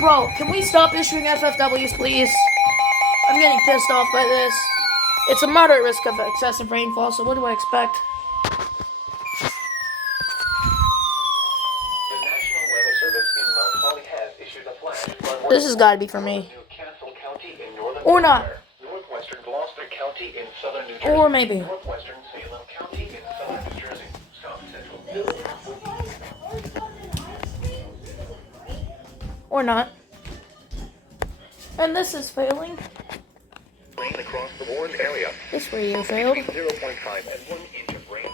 Bro, can we stop issuing FFWs, please? I'm getting pissed off by this. It's a moderate risk of excessive rainfall, so what do I expect? This has got to be for me. Or not. Or maybe. Or not. And this is failing. Across the Warren area. This radio failed. 0.5 and 1 inch of rain.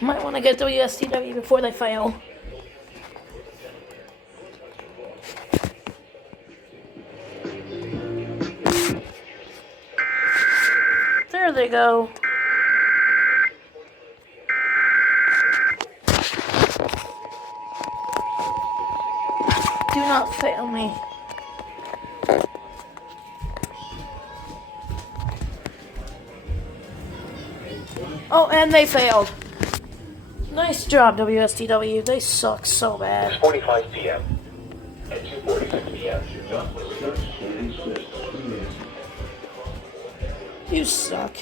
Might want to get WSTW before they fail. There they go. Do not fail me. Oh, and they failed. Nice job, WSTW. They suck so bad. 6:45 p.m. and 2:46 p.m. You suck.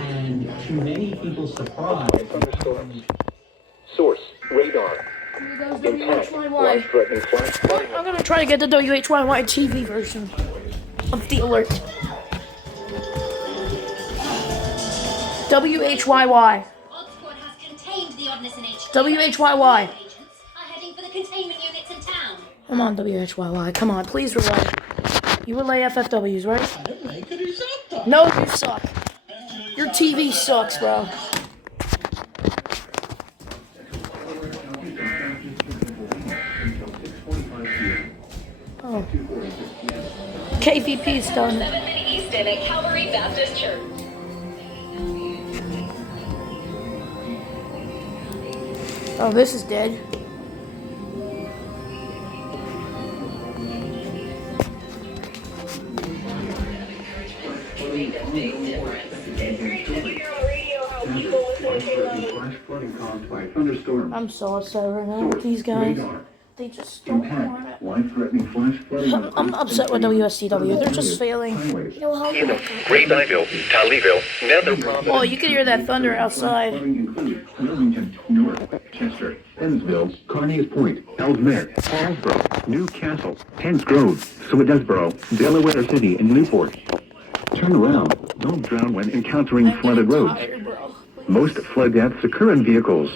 And to many people's surprise, Source, radar. Impact, life-threatening flash flooding. I'm gonna try to get the WHYY TV version of the alert. WHYY. Odd Squad has contained the oddness in HQ. WHYY. Agents are heading for the containment units in town. Come on, WHYY. Come on, please relay. You relay FFWs, right? No, you suck. Your TV sucks, bro. Oh. KVP's done. 7 Easton at Calvary Baptist Church. Oh, this is dead. I'm so upset right now with these guys. They just don't want it. I'm upset with WSCW. They're just failing. You know how? Great Nyeville, Toledo, Nether Province. Oh, you can hear that thunder outside. Wilmington, Newark, Chester, Pennsville, Carneys Point, Ellesmere, Paulsboro, Newcastle, Penns Grove, Swedesboro, Delaware City, and Newport. Turn around. Don't drown when encountering flooded roads. Tired, bro. Most flood deaths occur in vehicles.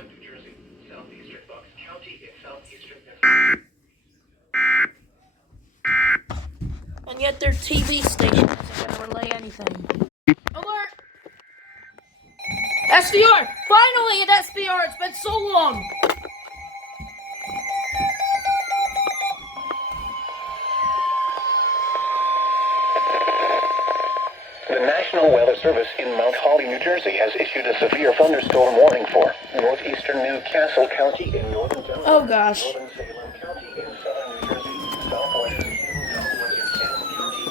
And yet their TV station isn't going to relay anything. Alert! SVR! Finally an SVR! It's been so long! The National Weather Service in Mount Holly, New Jersey has issued a severe thunderstorm warning for northeastern Newcastle County in northern Delaware, Oh gosh. northern Salem County in southern New Jersey, southwestern Canton County in southern New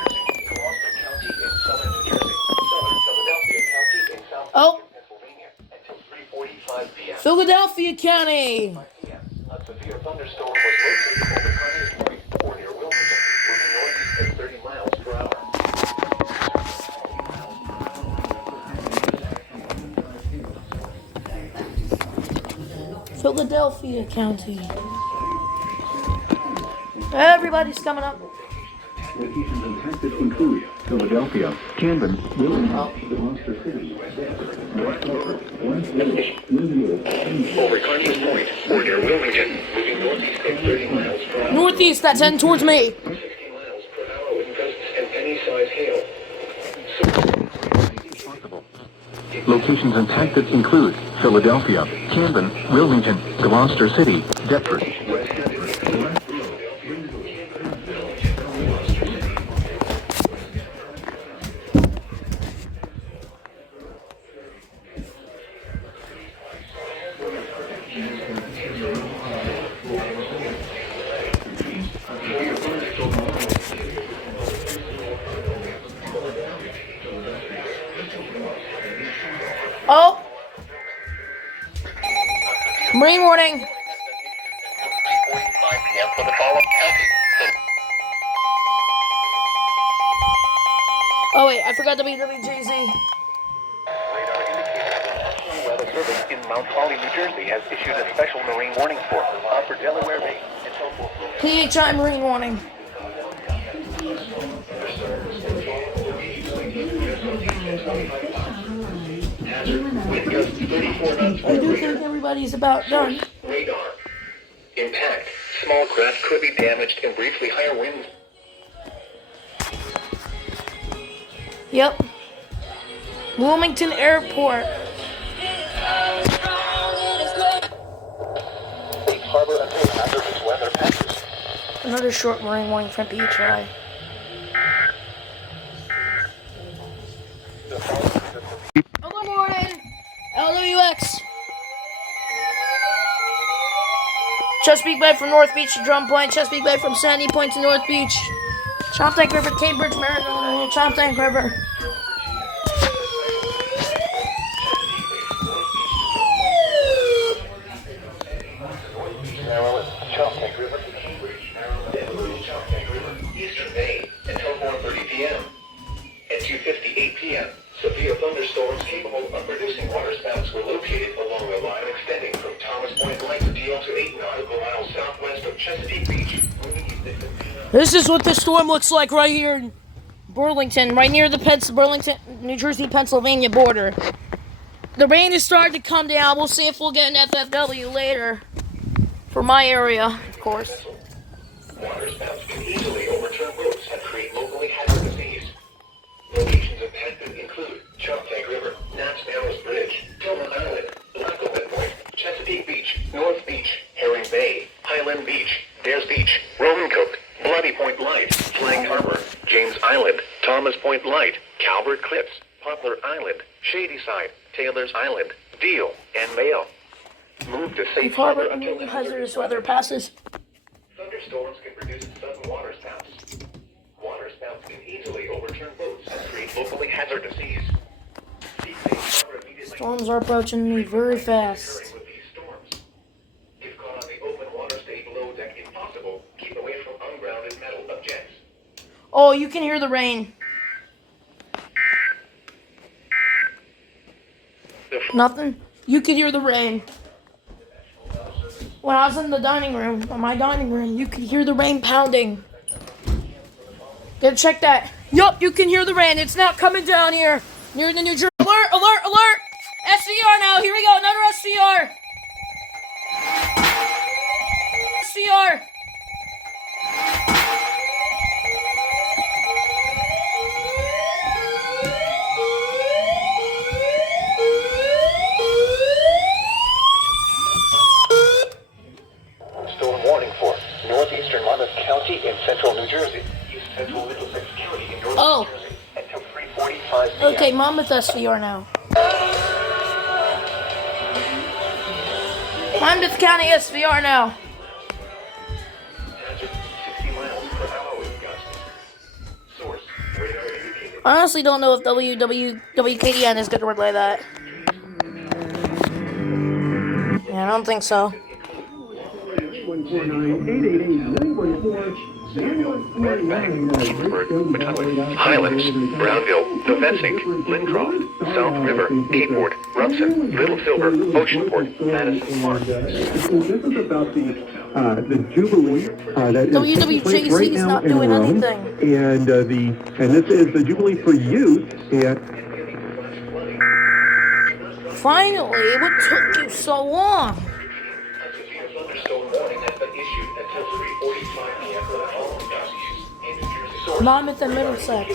Jersey, Gloucester County in southern Pennsylvania, and southern Philadelphia County in southwestern Oh. Pennsylvania until 3:45 p.m. Philadelphia County! A severe thunderstorm was located over Carneys Point or near Wilmington, moving northeast at 30 miles per hour. Philadelphia County. Everybody's coming up. Locations and tactics include Philadelphia, Camden, Wilmington, Gloucester City, North Norfolk, Over Carneys Point or near Wilmington, moving northeast at 30 miles per hour. Northeast, that's heading towards me. 60 miles per hour with gusts and penny-sized hail. Locations and tactics include Philadelphia, Camden, Wilmington, Gloucester City, Deptford. Marine warning. 3:45 p.m. for the following county. Oh wait, I forgot WWJZ. Radar indicator. The National Weather Service in Mount Holly, New Jersey has issued a special marine warning for Upper Delaware Bay until 4 p.m. PHI marine warning. I do think everybody's about done. Radar. Impact. Small craft could be damaged in briefly higher winds. Yep. Wilmington Airport. Safe harbor until hazardous weather passes. Another short marine warning from PHI. Good morning. LWX. Chesapeake Bay from North Beach to Drum Point. Chesapeake Bay from Sandy Point to North Beach. Choptank River, Cambridge, Maryland. Choptank River. Choptank River to Cambridge, Maryland. Choptank River, Eastern Bay until 4:30 p.m. At 2:58 p.m., severe thunderstorms capable of producing waterspouts were located along the line extending from Thomas Point Light to deal to 8 nautical miles southwest of Chesapeake Beach. This is what the storm looks like right here in Burlington, right near the Burlington, New Jersey, Pennsylvania border. The rain is starting to come down. We'll see if we'll get an FFW later. For my area, of course. Waterspouts can easily overturn roads and create locally hazardous disease. Locations impacted include Choptank River, Knapp's Narrows Bridge, Tillman Island, Lackland Point, Chesapeake Beach, North Beach, Herring Bay, Highland Beach, Dares Beach, Romancook, Bloody Point Light, Flag Harbor, James Island, Thomas Point Light, Calvert Cliffs, Poplar Island, Shadyside, Taylor's Island, Deal, and Mayo. Move to safe harbor until the hazardous weather passes. Thunderstorms can produce sudden waterspouts. Waterspouts can easily overturn boats and create locally hazardous disease. Seek safe harbor immediately. Storms are approaching me very fast. With these storms. If caught on the open water, stay below deck if possible. Keep away from ungrounded metal objects. Oh, you can hear the rain. Nothing? You can hear the rain. When I was in the dining room, my dining room, you could hear the rain pounding. Go check that. Yup, you can hear the rain. It's not coming down here near the New Jersey. Alert, alert, alert! SCR now. Here we go. Another SCR. SCR. Storm warning for northeastern Monmouth County in central New Jersey. East central Middlesex County in northern New Jersey until 3:45 p.m. Okay, Monmouth SVR now. Monmouth County SVR now. 60 miles per hour with gusts. Source, radar indicator. I honestly don't know if WKDN is going to relay that. Yeah, I don't think so. 149-888-914. Highlands, Brownville, Novensink, Lincroft, South River, Cape Ward, Rumson, Little Silver, Oceanport, Madison Park. This is about the Jubilee that is taking place WWJC right is now not in doing Rome. anything. And this is the Jubilee for Youth at Finally, what took you so long? Severe thunderstorm warning has been issued until 3:45 p.m. for the following counties in New Jersey. Source, Monmouth and Middlesex.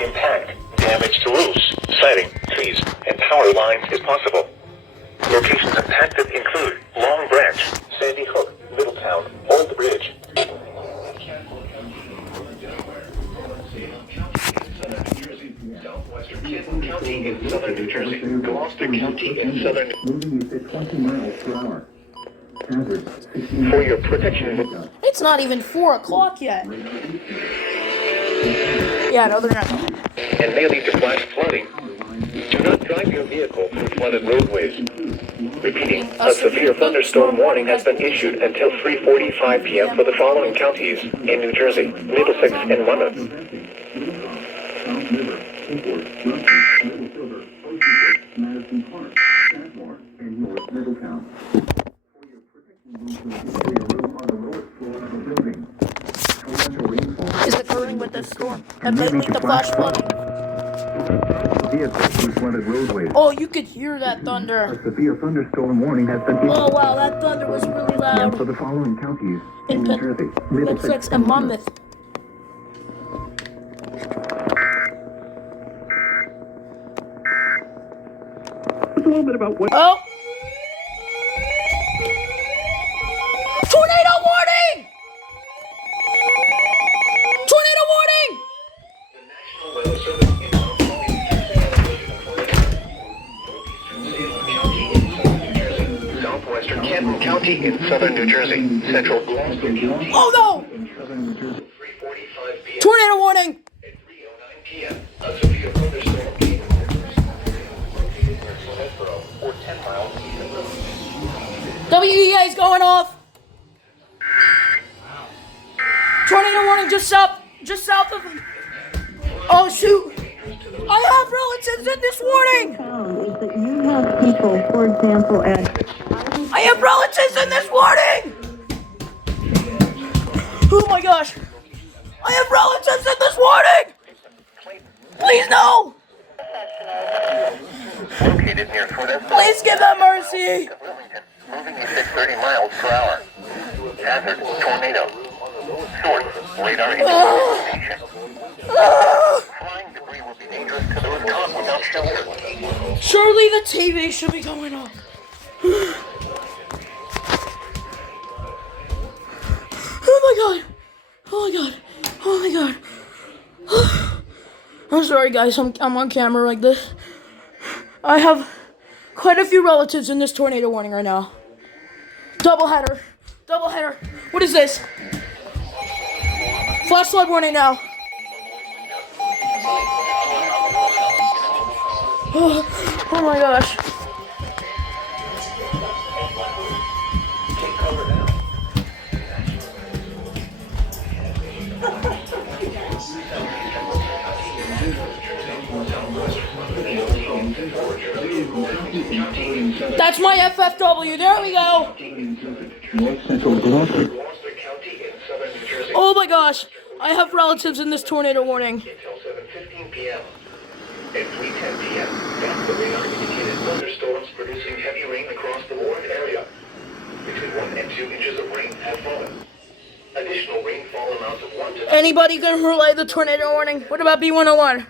impact, damage to roofs, siding, trees, and power lines is possible. Locations impacted include Long Branch, Sandy Hook, Middletown, Old Bridge. Southwestern Kent County in southern New Jersey, Gloucester County in southern. moving at 20 miles per hour. Hazard 60 For your protection, It's not even 4 o'clock yet. Yeah, no, they're not. and may lead to flash flooding. Do not drive your vehicle through flooded roadways. Repeating, a severe thunderstorm warning has been issued until 3:45 p.m. for the following counties in New Jersey: Middlesex and Monmouth. South River, Newport, Rochester, Little Silver, Oceanport, Madison Park, Sadmore, and North Middletown. For your protection, move to your room on the lowest floor of the building. Torrential rainfall. Is occurring with this storm. I might need the flash flooding. Vehicles through flooded roadways. Oh, you could hear that A thunder. severe thunderstorm warning has been issued Oh wow, that thunder was really loud. for the following counties In in New Jersey: Middlesex and Monmouth. Just a little bit about what. Oh! Tornado warning! Tornado warning! The National Weather Service in Southwestern Canton County in southern New Jersey, central Gloucester County. Oh no! 3:45 p.m. Tornado warning! At 3:09 p.m. A severe thunderstorm came or 10 miles east of the WEA is going off. Tornado warning just south of. Oh shoot! I have relatives in this warning. Is that you have people, for example, at I have relatives in this warning. Oh my gosh! I have relatives in this warning. Please no! located near Fort Please give them mercy. Wilmington, moving at 30 miles per hour. Hazard, tornado. Source, radar information. Flying debris will be dangerous to those caught without shelter. Surely the TV should be going off. Oh my god. Oh my god. Oh my god. I'm sorry guys, I'm on camera like this. I have quite a few relatives in this tornado warning right now. Double header. What is this? Flash flood warning now. Oh my gosh. That's my FFW. There we go. Oh my gosh. I have relatives in this tornado warning. Until 7:15 p.m. At 3:10 p.m., the radar indicated thunderstorms producing heavy rain across the warned area. Between 1 and 2 inches of rain have fallen. Additional rainfall amounts of 1 to Anybody gonna relay the tornado warning? What about B101? flash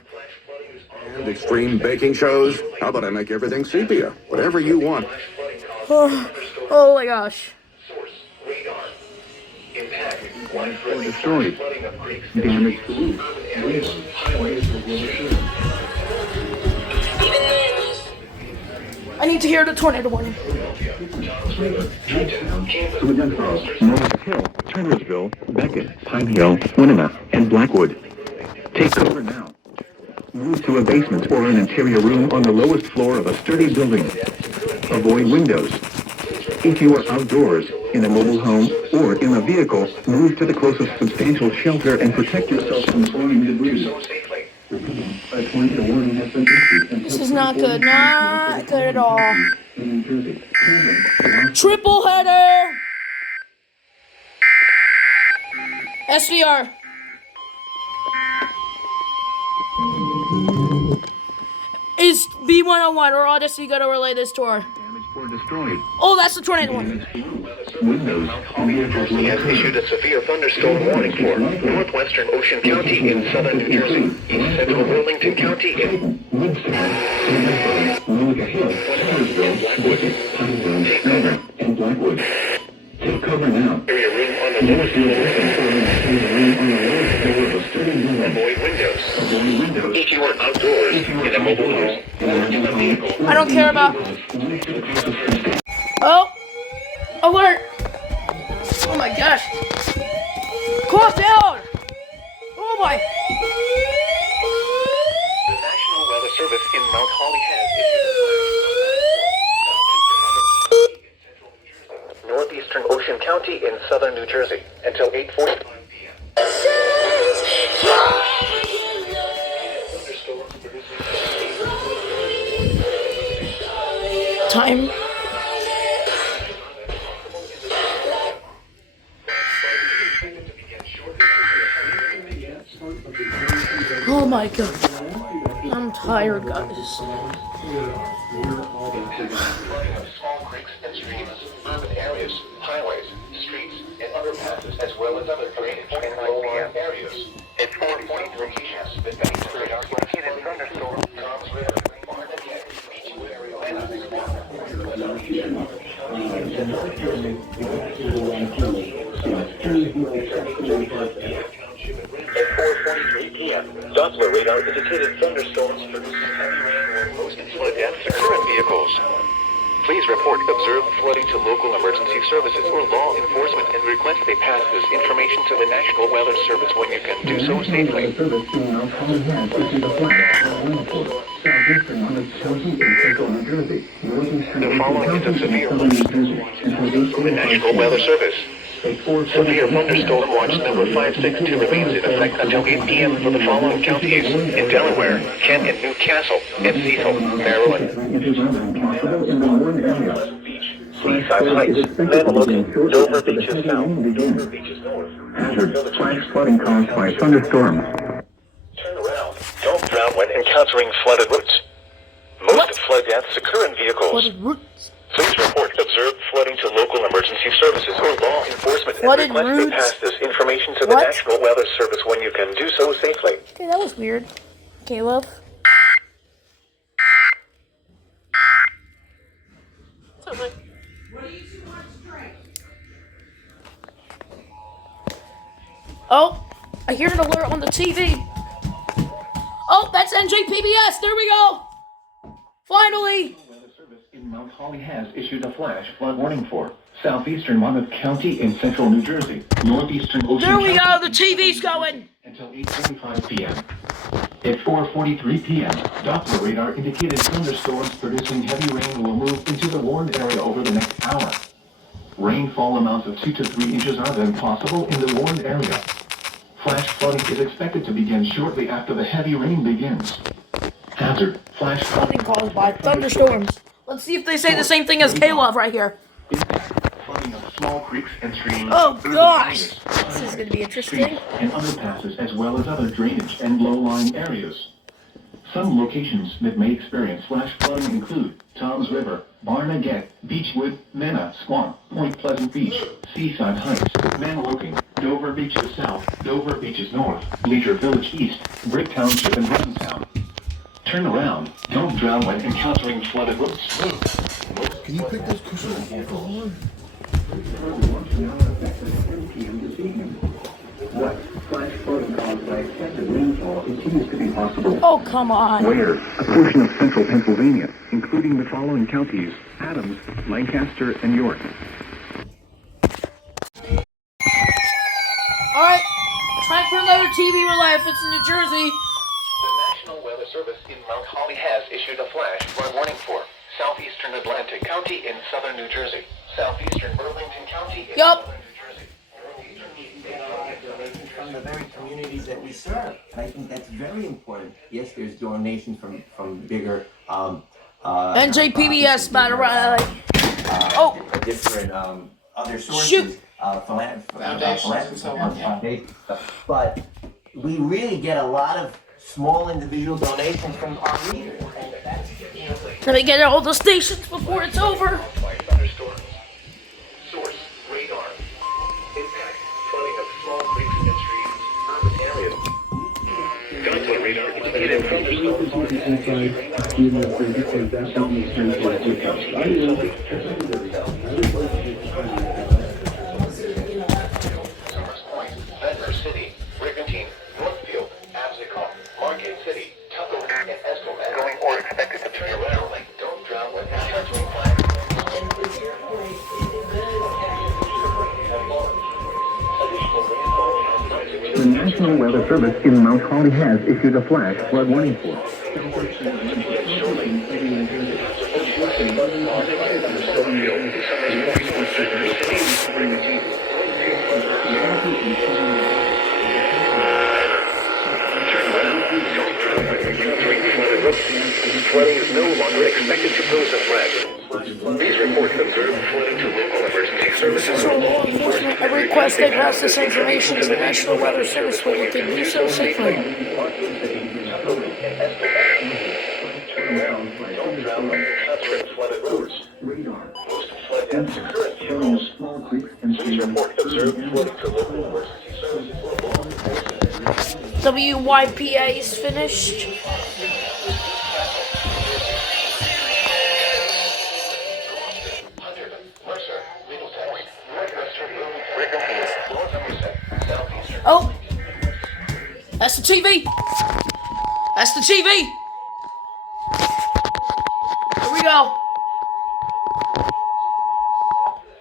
flooding is And extreme baking shows? How about I make everything sepia? Whatever you want. flash flooding causes Oh my gosh. source, radar. Impact, widespread destroyed. flooding of creeks, Damage to roofs. urban areas, highways, I need to hear the tornado warning. Morris Hill, Turnersville, Beckett, Pine Hill, Winona, and Blackwood. Take cover now. Move to a basement or an interior room on the lowest floor of a sturdy building. Avoid windows. If you are outdoors, in a mobile home, or in a vehicle, move to the closest substantial shelter and protect yourself from falling debris. safely. A tornado warning has been issued. This is not good. Not good at all. In New Jersey, Camden, Triple header. SVR. Is B101 or Odyssey gonna relay this tour? damaged or destroyed. Oh, that's the tornado warning. Windows and vehicles will has issued a severe thunderstorm warning for northwestern Ocean County in southern New Jersey, east central Wilmington County in and Blackwood. Take cover now. area room on the lowest floor. Avoid windows. If you are outdoors, in a mobile home, or in a vehicle. I don't care about. Oh! Alert! Oh my gosh! Calm down! Oh my! The National Weather Service in Mount Holly has issued a northeastern Ocean County in southern New Jersey until 8:45 p.m. Time. Oh my god. I'm tired, guys. Small creeks and streams, urban areas, highways, streets, and underpasses, as well as other drainage and low-lying areas. At 4:43 EAS, the base radar indicated thunderstorm, Tom's River, Barnegat, Beach area, At 4:43 p.m., Doppler radar indicated thunderstorms producing heavy rain or most flood deaths occur in vehicles. Please report observed flooding to local emergency services or law enforcement and request they pass this information to the National Weather Service when you can do so safely. The following is a severe thunderstorm from the National Weather Service. Severe thunderstorm watch number 562 remains in effect until 8 p.m. for the following counties: in Delaware, Kent and Newcastle, and Cecil, Maryland. Seaside Heights, Mamalucan, Dover Beaches South, Dover Beaches North. Hazard, flash flooding caused by thunderstorms. Turn around. Don't drown when encountering flooded routes. Most flood deaths occur in vehicles. Flooded roots. Please report observed flooding to local emergency services or law enforcement Flooded and request they routes? pass this information to the What? National Weather Service when you can do so safely. Okay, that was weird. Caleb. Oh, I hear an alert on the TV. Oh, that's NJPBS. There we go. Finally. Weather Service in Mount Holly has issued a flash flood warning for southeastern Monmouth County in central New Jersey, northeastern Ocean There we County go. The TV's going. until 8:45 p.m. At 4:43 p.m., Doppler radar indicated thunderstorms producing heavy rain will move into the warned area over the next hour. Rainfall amounts of 2 to 3 inches are then possible in the warned area. Flash flooding is expected to begin shortly after the heavy rain begins. Hazard, flash Flooding caused by thunderstorms. Let's see if they say the same thing as Caleb right here. flooding of small creeks and streams. Oh urban gosh. areas, This is gonna be interesting. streets, and underpasses, as well as other drainage and low-lying areas. Some locations that may experience flash flooding include Tom's River, Barnegat, Beechwood, Mena, Squam, Point Pleasant Beach, Seaside Heights, Mamalucan, Dover Beaches South, Dover Beaches North, Leisure Village East, Brick Township, and Rosentown. Turn around. Don't drown when encountering flooded roads. Can you pick those cushions off the lawn? What? Flash flooding caused by excessive rainfall continues to be possible. Oh, come on. Where? A portion of central Pennsylvania, including the following counties: Adams, Lancaster, and York. Alright, time for another TV relay if it's in New Jersey. The National Weather Service in Mount Holly has issued a flash flood warning for southeastern Atlantic County in southern New Jersey, southeastern Burlington County in Yup. southern New Jersey. Donations from the very communities that we serve. And I think that's very important. Yes, there's donations from bigger NJPBS battle rally. Oh. Different other sources. Shoot. Foundations, but we really get a lot of small individual donations from our readers. Let me get all the stations before it's over. By thunderstorms. Source, radar. Impact, flooding of small creeks and streams, urban areas. Doppler radar indicated Ventnor City, Brigantine, Northfield, Absecon, Margate City, Tupper, and Estill going or expected to turn around. Don't drown when encountering fire. The National Weather Service in Mount Holly has issued a flash flood warning for Services or law enforcement. I request they pass this information to the National Weather Service so we can do so safely. Don't drown on concentrated flooded roads. Most flood deaths occur in vehicles. Please report observed flooding to local emergency services. WYPA is finished. Oh, that's the TV. That's the TV. Here we go.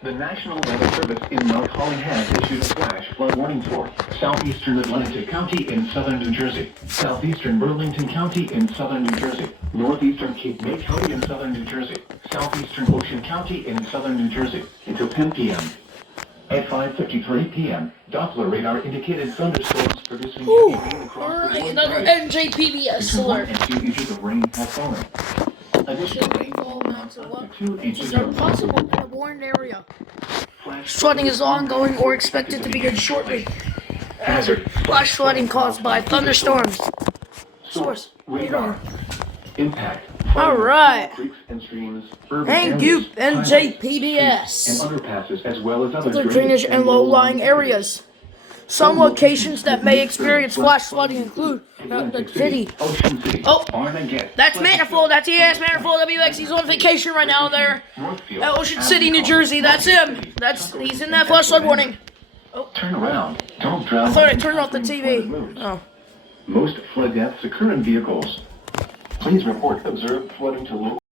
The National Weather Service in Mount Holly has issued a flash flood warning for southeastern Atlantic County in southern New Jersey, southeastern Burlington County in southern New Jersey, northeastern Cape May County in southern New Jersey, southeastern Ocean County in southern New Jersey until 10 p.m. At 5:53 p.m., Doppler radar indicated thunderstorms producing heavy rain across the Alright, Warren another Plain. NJPBS Between 1 alert. and 2 inches of rain have fallen. Additionally, Rainfall amounts of what? 2 inches Are of possible in a warned area. flash Flooding is ongoing or expected to begin shortly. Hazard: flash flooding caused by thunderstorms. Source: radar. impact. All right. Creeks and streams, urban Thank you, areas, NJPBS. and underpasses, as well as other Other drainage and low-lying areas. Some locations that may experience flash flooding include the city. Ocean City. Oh, Armageddon. that's Manifold. That's EAS Manifold WX. He's on vacation right now there Northfield, at Ocean City, New Jersey. That's him. He's in that flash flood warning. Turn around. Don't drown. I thought I turned off the TV. Oh. Most flood deaths occur in vehicles. Please report observed flooding to local